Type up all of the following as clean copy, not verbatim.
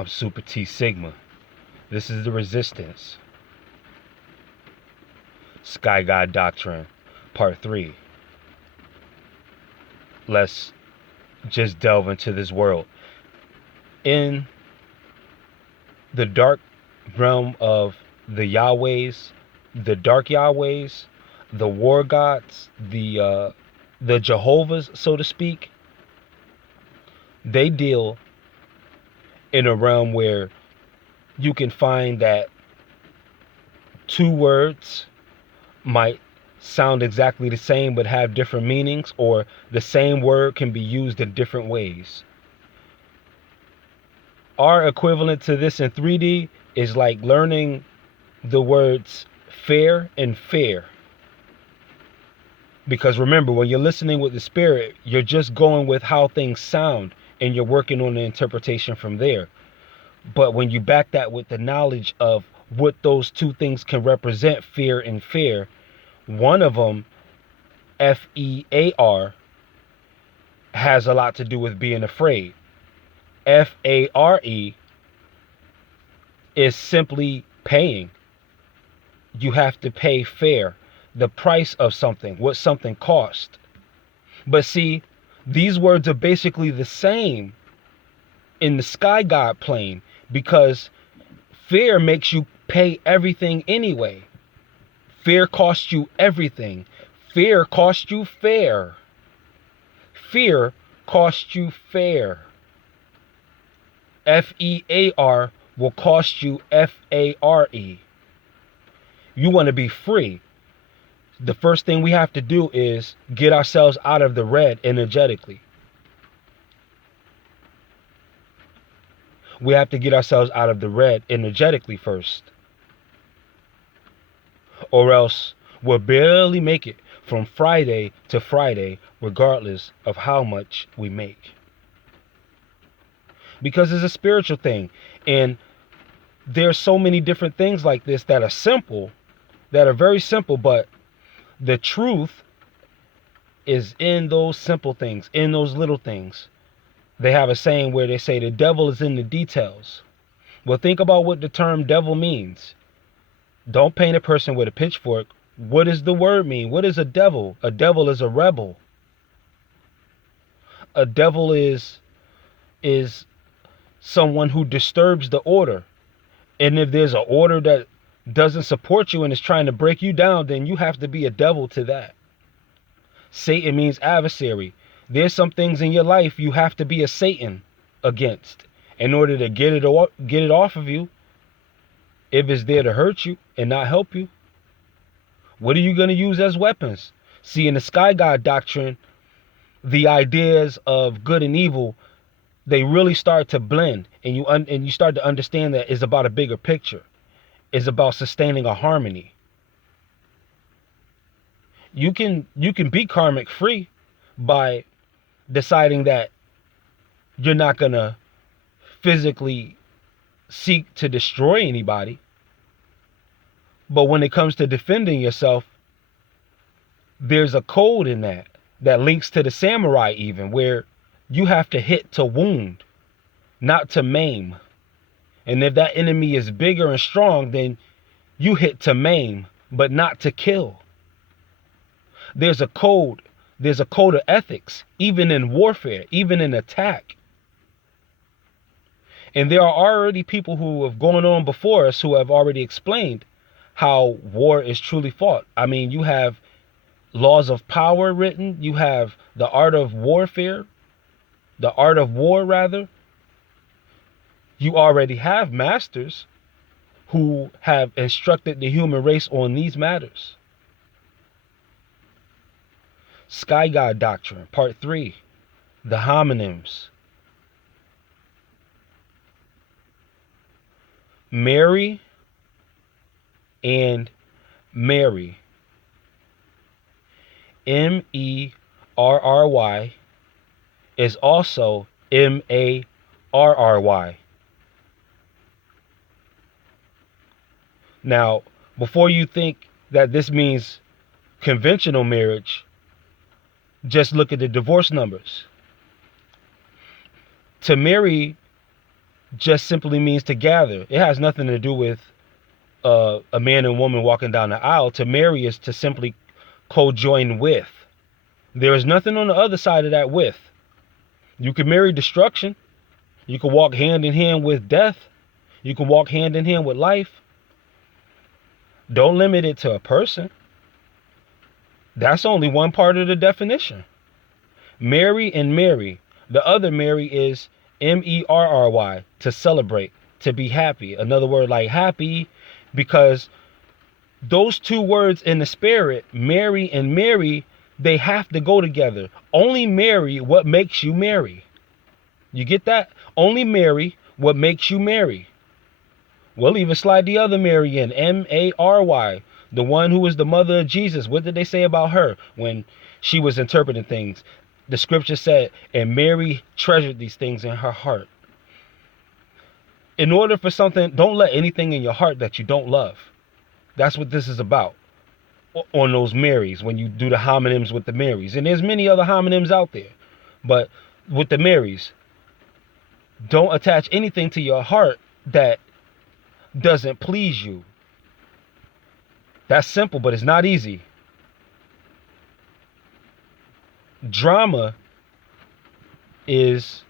I'm Super T Sigma. This is the Resistance. Skygod Doctrine, Part 3. Let's just delve into this world. In the dark realm of the Yahwehs, the dark Yahwehs, the war gods, the Jehovahs, so to speak, they deal in a realm where you can find that two words might sound exactly the same but have different meanings, or the same word can be used in different ways. Our equivalent to this in 3D is like learning the words fair and fair. Because remember, when you're listening with the spirit, you're just going with how things sound and you're working on the interpretation from there. But when you back that with the knowledge of what those two things can represent, fear and fair, one of them, F-E-A-R, has a lot to do with being afraid. F-A-R-E is simply paying. You have to pay fair, the price of something, what something cost. But see, these words are basically the same in the Skygod plane, because fear makes you pay everything anyway. Fear costs you everything. Fear costs you fair. Fear costs you fair. F-E-A-R will cost you F-A-R-E. You want to be free. The first thing we have to do is get ourselves out of the red energetically. We have to get ourselves out of the red energetically first. Or else we'll barely make it from Friday to Friday, regardless of how much we make. Because it's a spiritual thing. And there's so many different things like this that are simple, that are very simple, but the truth is in those simple things, in those little things. They have a saying where they say the devil is in the details. Well, think about what the term devil means. Don't paint a person with a pitchfork. What does the word mean? What is a devil? A devil is a rebel. A devil is someone who disturbs the order. And if there's an order that doesn't support you and is trying to break you down, then you have to be a devil to that. Satan means adversary. There's some things in your life you have to be a Satan against in order to get it off of you. If it's there to hurt you and not help you, what are you going to use as weapons? See, in the Skygod Doctrine, the ideas of good and evil, they really start to blend, and you start to understand that it's about a bigger picture. It's about sustaining a harmony. You can be karmic free by deciding that you're not going to physically seek to destroy anybody. But when it comes to defending yourself, there's a code in that links to the samurai even, where you have to hit to wound, not to maim. And if that enemy is bigger and strong, then you hit to maim, but not to kill. There's a code. There's a code of ethics, even in warfare, even in attack. And there are already people who have gone on before us who have already explained how war is truly fought. I mean, you have laws of power written. You have the art of warfare, the art of war, rather. You already have masters who have instructed the human race on these matters. Skygod Doctrine, Part 3, the Homonyms. Mary and Mary. M-E-R-R-Y is also M-A-R-R-Y. Now, before you think that this means conventional marriage, just look at the divorce numbers. To marry just simply means to gather. It has nothing to do with a man and woman walking down the aisle. To marry is to simply co-join with. There is nothing on the other side of that with. You can marry destruction. You can walk hand in hand with death. You can walk hand in hand with life. Don't limit it to a person. That's only one part of the definition. Marry and marry. The other marry is MERRY, to celebrate, to be happy. Another word like happy, because those two words in the spirit, marry and marry, they have to go together. Only marry what makes you marry. You get that? Only marry what makes you marry. We'll even slide the other Mary in, MARY, the one who was the mother of Jesus. What did they say about her when she was interpreting things? The scripture said, and Mary treasured these things in her heart. In order for something, don't let anything in your heart that you don't love. That's what this is about. On those Marys, when you do the homonyms with the Marys. And there's many other homonyms out there. But with the Marys, don't attach anything to your heart that doesn't please you. That's simple, but it's not easy. Drama is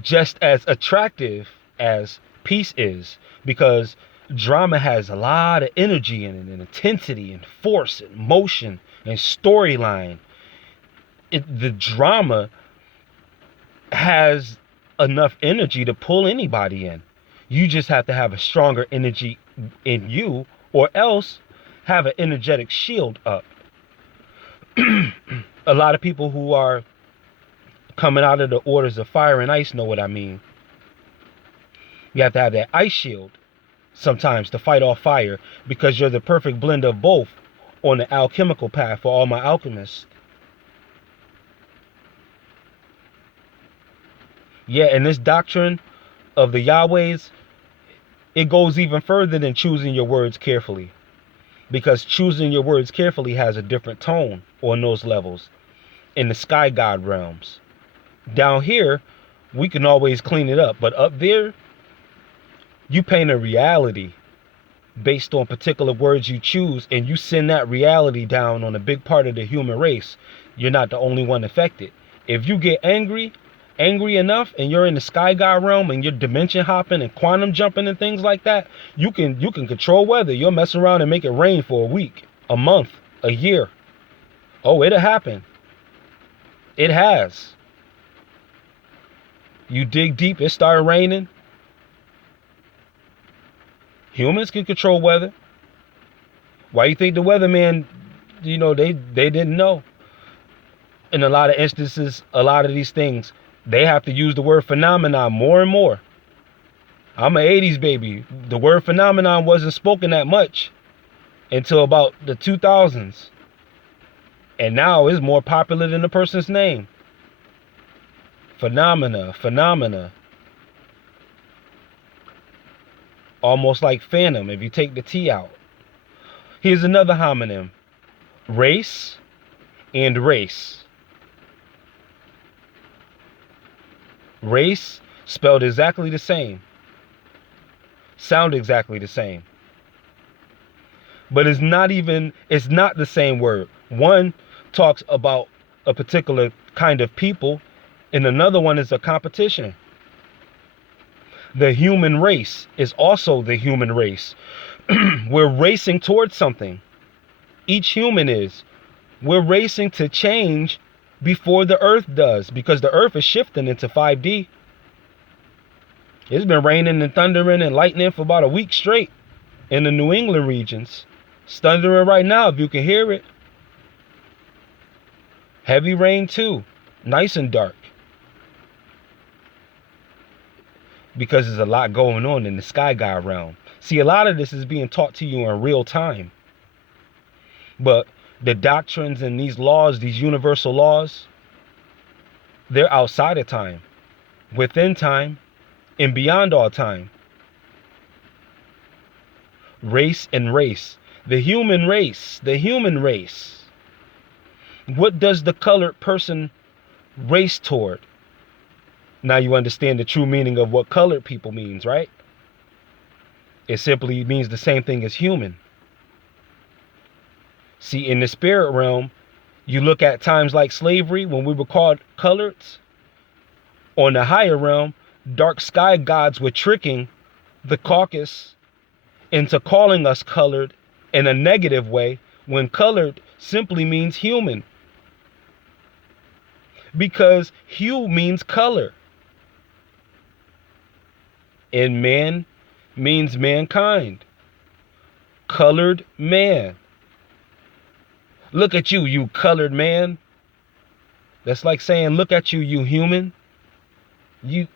just as attractive as peace is, because drama has a lot of energy in it, and intensity and force and motion and storyline. The drama has enough energy to pull anybody in. You just have to have a stronger energy in you, or else have an energetic shield up. A lot of people who are coming out of the orders of fire and ice know what I mean. You have to have that ice shield sometimes to fight off fire, because you're the perfect blend of both on the alchemical path for all my alchemists. Yeah, and this doctrine of the Yahwehs, it goes even further than choosing your words carefully. Because choosing your words carefully has a different tone on those levels in the Skygod realms. Down here, we can always clean it up. But up there, you paint a reality based on particular words you choose, and you send that reality down on a big part of the human race. You're not the only one affected. If you get angry enough, and you're in the Skygod realm, and you're dimension hopping and quantum jumping and things like that, you can control weather. You'll mess around and make it rain for a week, a month, a year. Oh, it'll happen. It has. You dig deep, it started raining. Humans can control weather. Why you think the weatherman, they didn't know? In a lot of instances, a lot of these things, they have to use the word phenomenon more and more. I'm an 80s baby. The word phenomenon wasn't spoken that much until about the 2000s. And now it's more popular than the person's name. Phenomena. Almost like phantom if you take the T out. Here's another homonym. Race and race. Race spelled exactly the same. Sound exactly the same. But it's not the same word. One talks about a particular kind of people, and another one is a competition. The human race is also the human race. We're racing towards something. Each human is. We're racing to change before the earth does, because the earth is shifting into 5D. It's been raining and thundering and lightning for about a week straight in the New England regions. It's thundering right now if you can hear it. Heavy rain too. Nice and dark. Because there's a lot going on in the Skygod realm. See, a lot of this is being taught to you in real time. But the doctrines and these laws, these universal laws, they're outside of time, within time, and beyond all time. Race and race. The human race. The human race. What does the colored person race toward? Now you understand the true meaning of what colored people means, right? It simply means the same thing as human. See, in the spirit realm, you look at times like slavery when we were called coloreds. On the higher realm, dark sky gods were tricking the caucus into calling us colored in a negative way when colored simply means human. Because hue means color. And man means mankind. Colored man. Look at you, you colored man. That's like saying, look at you, you human. You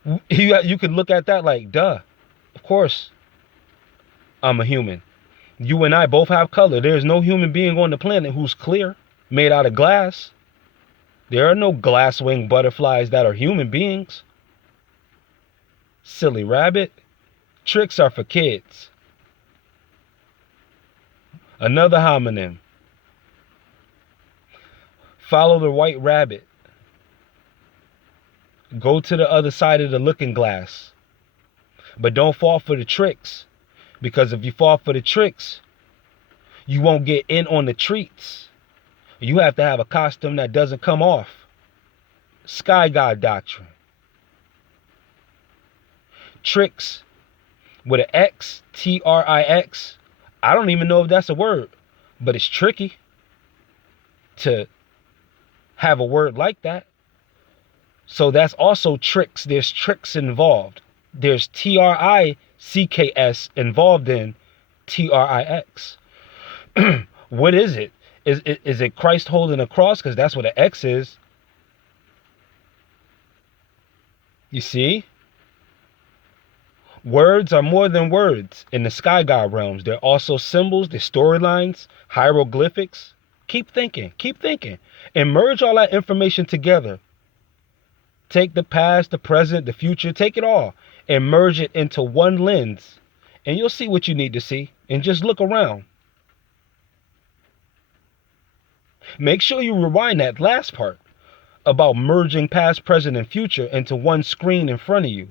could look at that like, duh. Of course, I'm a human. You and I both have color. There's no human being on the planet who's clear, made out of glass. There are no glass-winged butterflies that are human beings. Silly rabbit. Tricks are for kids. Another homonym. Follow the white rabbit. Go to the other side of the looking glass. But don't fall for the tricks. Because if you fall for the tricks, you won't get in on the treats. You have to have a costume that doesn't come off. Skygod Doctrine. Tricks with an X, T-R-I-X. I don't even know if that's a word, but it's tricky to have a word like that. So that's also tricks. There's tricks involved. There's T-R-I-C-K-S involved in T-R-I-X. What is it? Is it Christ holding a cross? Because that's what an X is. You see? Words are more than words in the sky god realms. They're also symbols, they're storylines, hieroglyphics. Keep thinking, and merge all that information together. Take the past, the present, the future, take it all and merge it into one lens, and you'll see what you need to see. And just look around. Make sure you rewind that last part about merging past, present, and future into one screen in front of you.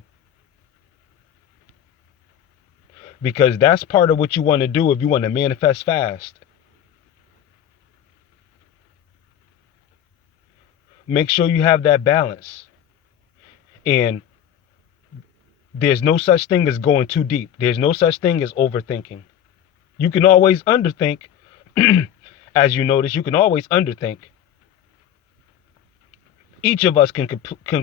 Because that's part of what you want to do if you want to manifest fast. Make sure you have that balance. And there's no such thing as going too deep. There's no such thing as overthinking. You can always underthink. As you notice, you can always underthink. Each of us can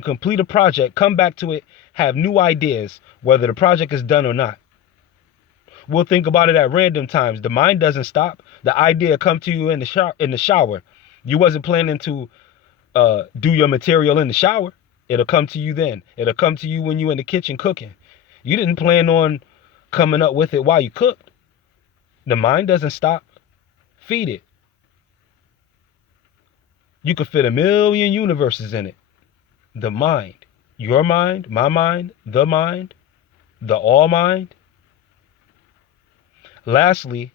complete a project, come back to it, have new ideas, whether the project is done or not. We'll think about it at random times. The mind doesn't stop. The idea come to you in the shower. You wasn't planning to do your material in the shower. It'll come to you then. It'll come to you when you're in the kitchen cooking. You didn't plan on coming up with it while you cooked. The mind doesn't stop. Feed it. You could fit 1,000,000 universes in it. The mind. Your mind, my mind, the all mind. Lastly,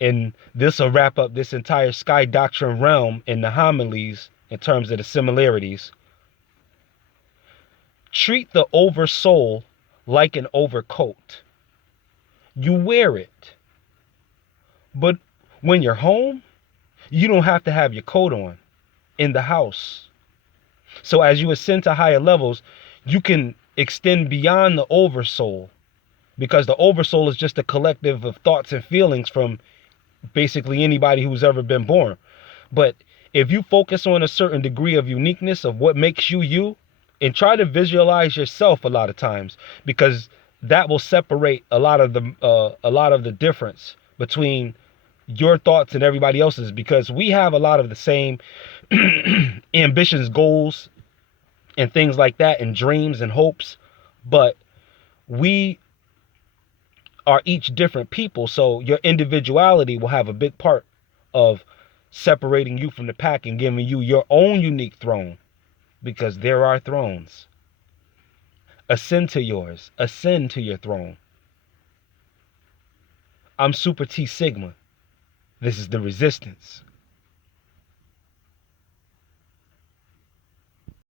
and this will wrap up this entire Sky Doctrine realm in the homilies in terms of the similarities. Treat the oversoul like an overcoat. You wear it. But when you're home, you don't have to have your coat on in the house. So as you ascend to higher levels, you can extend beyond the oversoul, because the oversoul is just a collective of thoughts and feelings from basically anybody who's ever been born. But if you focus on a certain degree of uniqueness of what makes you you, and try to visualize yourself a lot of times, because that will separate a lot of the difference between your thoughts and everybody else's, because we have a lot of the same ambitions, goals, and things like that, and dreams and hopes, but we are each different people. So your individuality will have a big part of separating you from the pack and giving you your own unique throne, because there are thrones. Ascend to yours. Ascend to your throne. I'm Super T Sigma. This is the resistance.